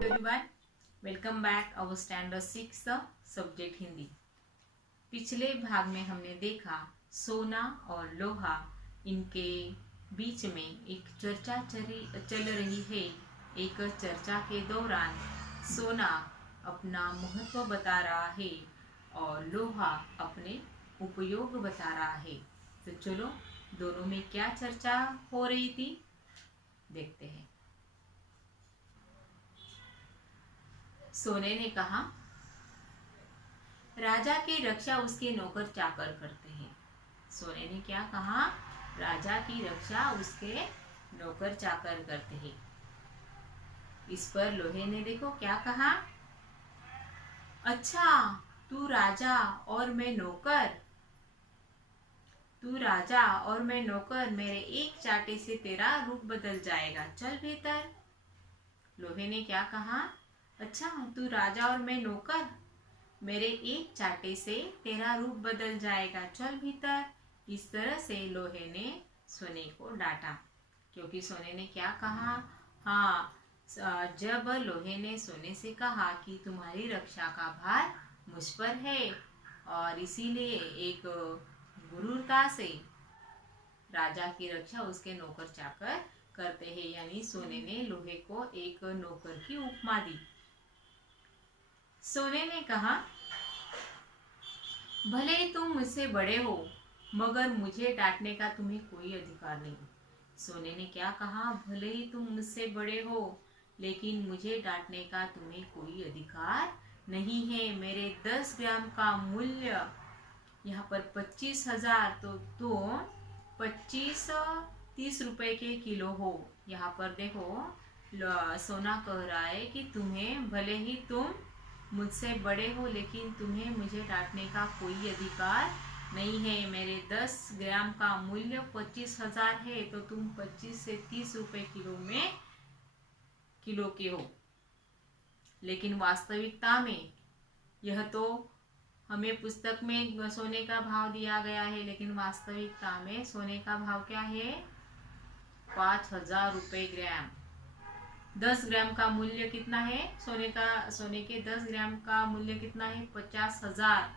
Everyone, welcome back our standard 6 subject Hindi. पिछले भाग में हमने देखा सोना और लोहा, इनके बीच में एक चर्चा चल रही है। एक चर्चा के दौरान सोना अपना महत्व बता रहा है और लोहा अपने उपयोग बता रहा है। तो चलो दोनों में क्या चर्चा हो रही थी देखते हैं। सोने ने कहा, राजा की रक्षा उसके नौकर चाकर करते हैं। सोने ने क्या कहा? राजा की रक्षा उसके नौकर चाकर करते हैं। इस पर लोहे ने देखो क्या कहा, अच्छा तू राजा और मैं नौकर, तू राजा और मैं नौकर, मेरे एक चाटे से तेरा रूप बदल जाएगा, चल भीतर। लोहे ने क्या कहा, अच्छा तू राजा और मैं नौकर, मेरे एक चाटे से तेरा रूप बदल जाएगा, चल भीतर। इस तरह से लोहे ने सोने को डांटा, क्योंकि सोने ने क्या कहा, हाँ जब लोहे ने सोने से कहा कि तुम्हारी रक्षा का भार मुझ पर है, और इसीलिए एक गुरूरता से राजा की रक्षा उसके नौकर चाकर करते हैं, यानी सोने ने लोहे को एक नौकर की उपमा दी। सोने ने कहा, भले ही तुम मुझसे बड़े हो, मगर मुझे डांटने का तुम्हें कोई अधिकार नहीं। सोने ने क्या कहा, भले ही तुम मुझसे बड़े हो, लेकिन मुझे डांटने का तुम्हें कोई अधिकार नहीं है। मेरे 10 ग्राम का मूल्य यहाँ पर 25,000, तो 25-30 रुपए के किलो हो। यहाँ पर देखो सोना कह रहा है कि तुम्हें, भले ही तुम मुझसे बड़े हो, लेकिन तुम्हें मुझे डांटने का कोई अधिकार नहीं है। मेरे 10 ग्राम का मूल्य 25,000 है, तो तुम 25 से 30 रुपए किलो के हो। लेकिन वास्तविकता में यह तो हमें पुस्तक में सोने का भाव दिया गया है, लेकिन वास्तविकता में सोने का भाव क्या है, 5,000 रुपए ग्राम। 10 ग्राम का मूल्य कितना है सोने के 10 ग्राम का मूल्य कितना है, 50,000,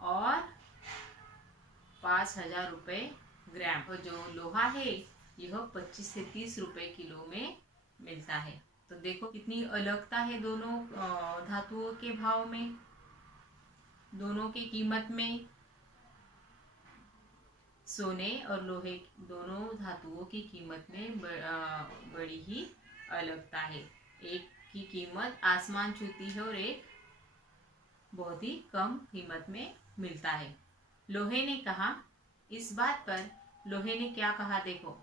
और 5,000 रुपए ग्राम। और जो लोहा है यह 25 से 30 रुपए किलो में मिलता है। तो देखो कितनी अलगता है दोनों धातुओं के भाव में, दोनों की कीमत में। सोने और लोहे दोनों धातुओं की कीमत में बड़ी ही अलगता है। एक की कीमत आसमान छूती है और एक बहुत ही कम कीमत में मिलता है। लोहे ने कहा, इस बात पर लोहे ने क्या कहा, देखो,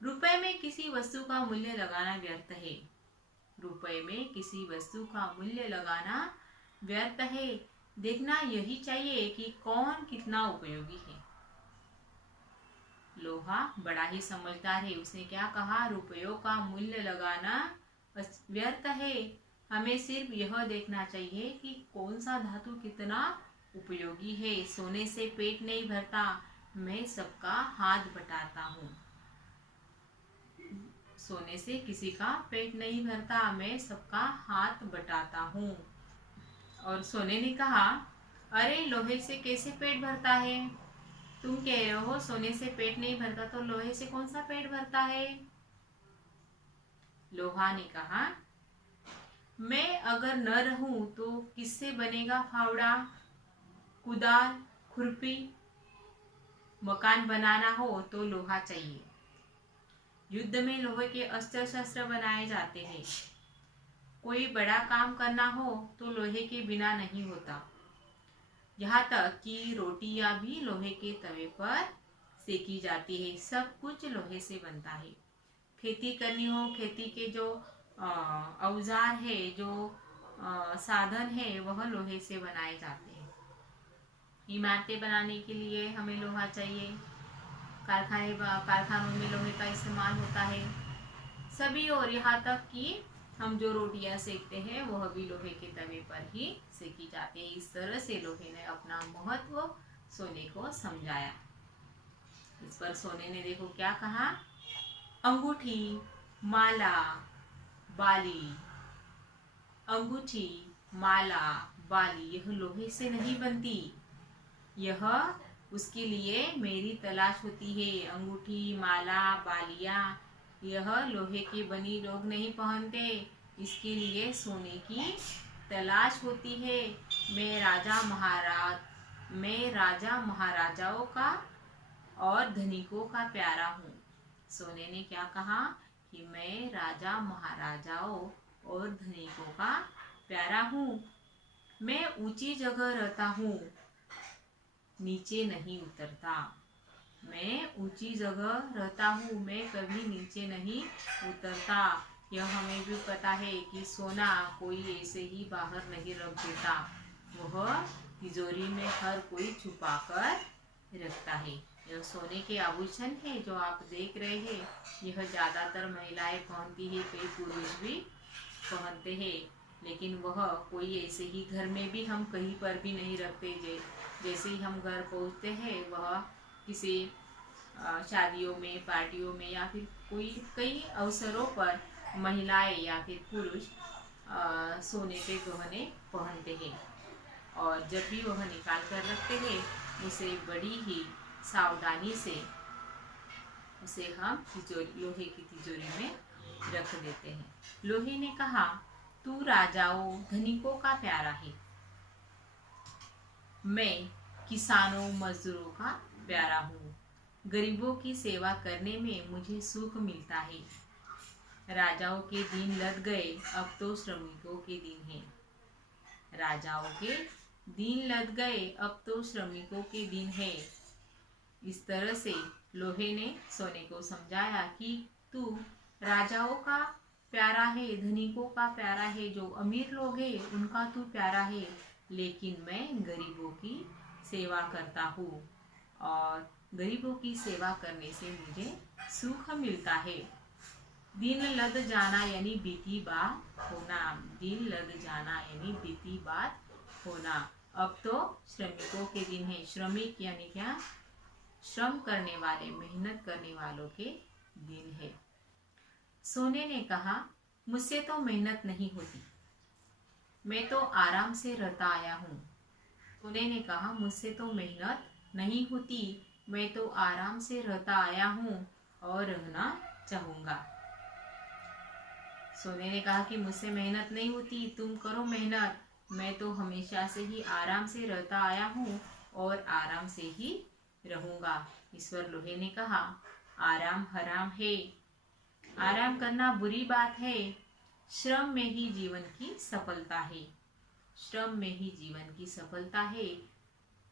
रुपए में किसी वस्तु का मूल्य लगाना व्यर्थ है। रुपए में किसी वस्तु का मूल्य लगाना व्यर्थ है। देखना यही चाहिए कि कौन कितना उपयोगी है। लोहा बड़ा ही समझदार है, उसने क्या कहा, रुपयों का मूल्य लगाना व्यर्थ है। हमें सिर्फ यह देखना चाहिए कि कौन सा धातु कितना उपयोगी है। सोने से पेट नहीं भरता, मैं सबका हाथ बटाता हूँ। सोने से किसी का पेट नहीं भरता, मैं सबका हाथ बटाता हूँ। और सोने ने कहा, अरे लोहे से कैसे पेट भरता है? तुम कह रहे हो सोने से पेट नहीं भरता, तो लोहे से कौन सा पेट भरता है? लोहा ने कहा, मैं अगर न रहूं तो किससे बनेगा फावड़ा, कुदाल, खुरपी? मकान बनाना हो तो लोहा चाहिए। युद्ध में लोहे के अस्त्र शस्त्र बनाए जाते हैं। कोई बड़ा काम करना हो तो लोहे के बिना नहीं होता। यहाँ तक कि रोटियां भी लोहे के तवे पर सेकी जाती है। सब कुछ लोहे से बनता है। खेती करनी हो, खेती के जो औजार है, जो साधन है, वह लोहे से बनाए जाते हैं। इमारतें बनाने के लिए हमें लोहा चाहिए। कारखानों में लोहे का इस्तेमाल होता है सभी। और यहाँ तक कि हम जो रोटियां सेकते हैं वह भी लोहे के तवे पर ही सेकी जाती है। इस तरह से लोहे ने अपना महत्व सोने को समझाया। इस पर सोने ने देखो क्या कहा, अंगूठी, माला, बाली, अंगूठी, माला, बाली यह लोहे से नहीं बनती। यह उसके लिए मेरी तलाश होती है। अंगूठी, माला, बालियां यह लोहे की बनी लोग नहीं पहनते। इसके लिए सोने की तलाश होती है। मैं राजा महाराजाओं का और धनिकों का प्यारा हूँ। सोने ने क्या कहा कि मैं राजा महाराजाओं और धनिकों का प्यारा हूँ। मैं ऊंची जगह रहता हूँ, नीचे नहीं उतरता। मैं ऊंची जगह रहता हूँ, मैं कभी नीचे नहीं उतरता। यह हमें भी पता है कि सोना कोई ऐसे ही बाहर नहीं रख देता। वह तिजोरी में हर कोई छुपा कर रखता है। यह सोने के आभूषण है जो आप देख रहे हैं। यह ज़्यादातर महिलाएं पहनती है, कई पुरुष भी पहनते हैं। लेकिन वह कोई ऐसे ही घर में भी हम कहीं पर भी नहीं रखते। जैसे ही हम घर पहुंचते हैं वह किसी शादियों में, पार्टियों में या फिर कोई कई अवसरों पर महिलाएं या फिर पुरुष सोने के गहने पहनते हैं। और जब भी वह निकाल कर रखते हैं उसे बड़ी ही सावधानी से उसे हम लोहे की तिजोरी में रख देते हैं। लोहे ने कहा, तू राजाओं धनिकों का प्यारा है, मैं किसानों मजदूरों का प्यारा हूँ। गरीबों की सेवा करने में मुझे सुख मिलता है। राजाओं के दिन लद गए, अब तो श्रमिकों के दिन है। राजाओं के दिन लद गए, अब तो श्रमिकों के दिन है। इस तरह से लोहे ने सोने को समझाया कि तू राजाओं का प्यारा है, धनिकों का प्यारा है, जो अमीर लोग हैं उनका तू प्यारा है, लेकिन मैं गरीबों की सेवा करता हूँ और गरीबों की सेवा करने से मुझे सुख मिलता है। दिन लद जाना यानी बीती बात होना। दिन लद जाना यानी बीती बात होना। अब तो श्रमिकों के दिन है। श्रमिक यानी क्या? श्रम करने वाले, मेहनत करने वालों के दिन है। सोने ने कहा, मुझसे तो मेहनत नहीं होती, मैं तो आराम से रहता आया हूँ। सोने ने कहा, मुझसे तो मेहनत नहीं होती, मैं तो आराम से रहता आया हूँ और रहना चाहूँगा। सोने ने कहा कि मुझसे मेहनत नहीं होती, तुम करो मेहनत, मैं तो हमेशा से ही आराम से रहता आया हूँ और आराम से ही रहूँगा। ईश्वर लोहे ने कहा, आराम हराम है, आराम करना बुरी बात है, श्रम में ही जीवन की सफलता है। श्रम में ही जीवन की सफलता है।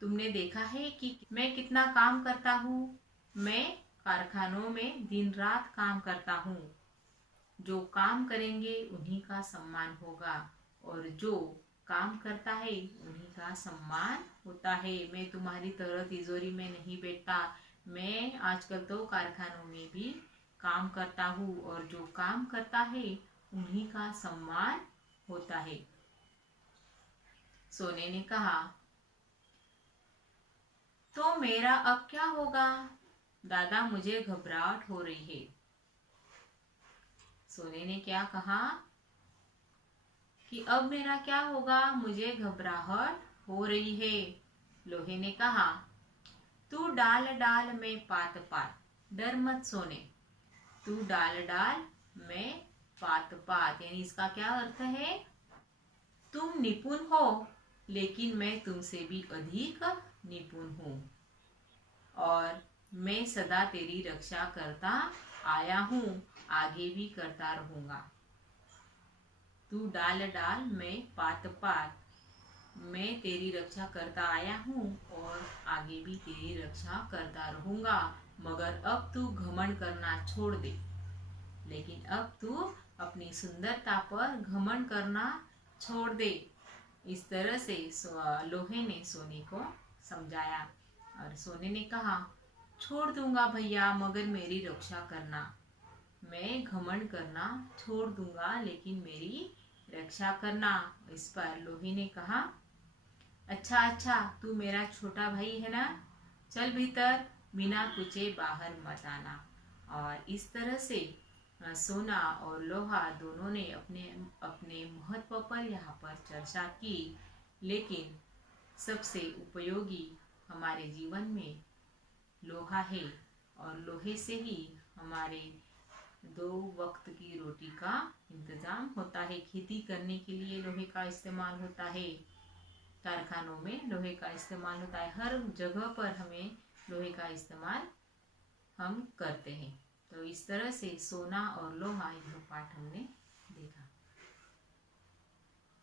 तुमने देखा है कि मैं कितना काम करता हूँ। मैं कारखानों में दिन रात काम करता हूँ। जो काम करेंगे उन्हीं का सम्मान होगा और जो काम करता है उन्हीं का सम्मान होता है। मैं तुम्हारी तरह तिजोरी में नहीं बैठता। मैं आजकल तो कारखानों में भी काम करता हूँ और जो काम करता है उन्हीं का सम्मान होता है। सोने ने कहा, तो मेरा अब क्या होगा? दादा, मुझे घबराहट हो रही है। सोने ने क्या कहा कि अब मेरा क्या होगा, मुझे घबराहट हो रही है। लोहे ने कहा, तू डाल डाल में पात पात, डर मत सोने। तू डाल डाल में पात पात यानी इसका क्या अर्थ है? तुम निपुण हो लेकिन मैं तुमसे भी अधिक निपुण हूँ और मैं सदा तेरी रक्षा करता आया हूँ, आगे भी करता रहूंगा। तू डाल डाल मैं पात पात, मैं तेरी रक्षा करता आया हूँ और आगे भी तेरी रक्षा करता रहूंगा। मगर अब तू घमंड करना छोड़ दे। लेकिन अब तू अपनी सुंदरता पर घमंड करना छोड़ दे। इस तरह से लोहे ने सोने को समझाया और सोने ने कहा, छोड़ दूंगा भैया, मगर मेरी रक्षा करना। मैं घमंड करना छोड़ दूंगा लेकिन मेरी रक्षा करना। इस पर लोहे ने कहा, अच्छा अच्छा, तू मेरा छोटा भाई है ना, चल भीतर, बिना पूछे बाहर मत आना। और इस तरह से सोना और लोहा दोनों ने अपने अपने महत्व पर यहाँ पर चर्चा की, लेकिन सबसे उपयोगी हमारे जीवन में लोहा है और लोहे से ही हमारे 2 वक्त की रोटी का इंतजाम होता है। खेती करने के लिए लोहे का इस्तेमाल होता है, कारखानों में लोहे का इस्तेमाल होता है, हर जगह पर हमें लोहे का इस्तेमाल हम करते हैं। तो इस तरह से सोना और लोहा यह पाठ हमने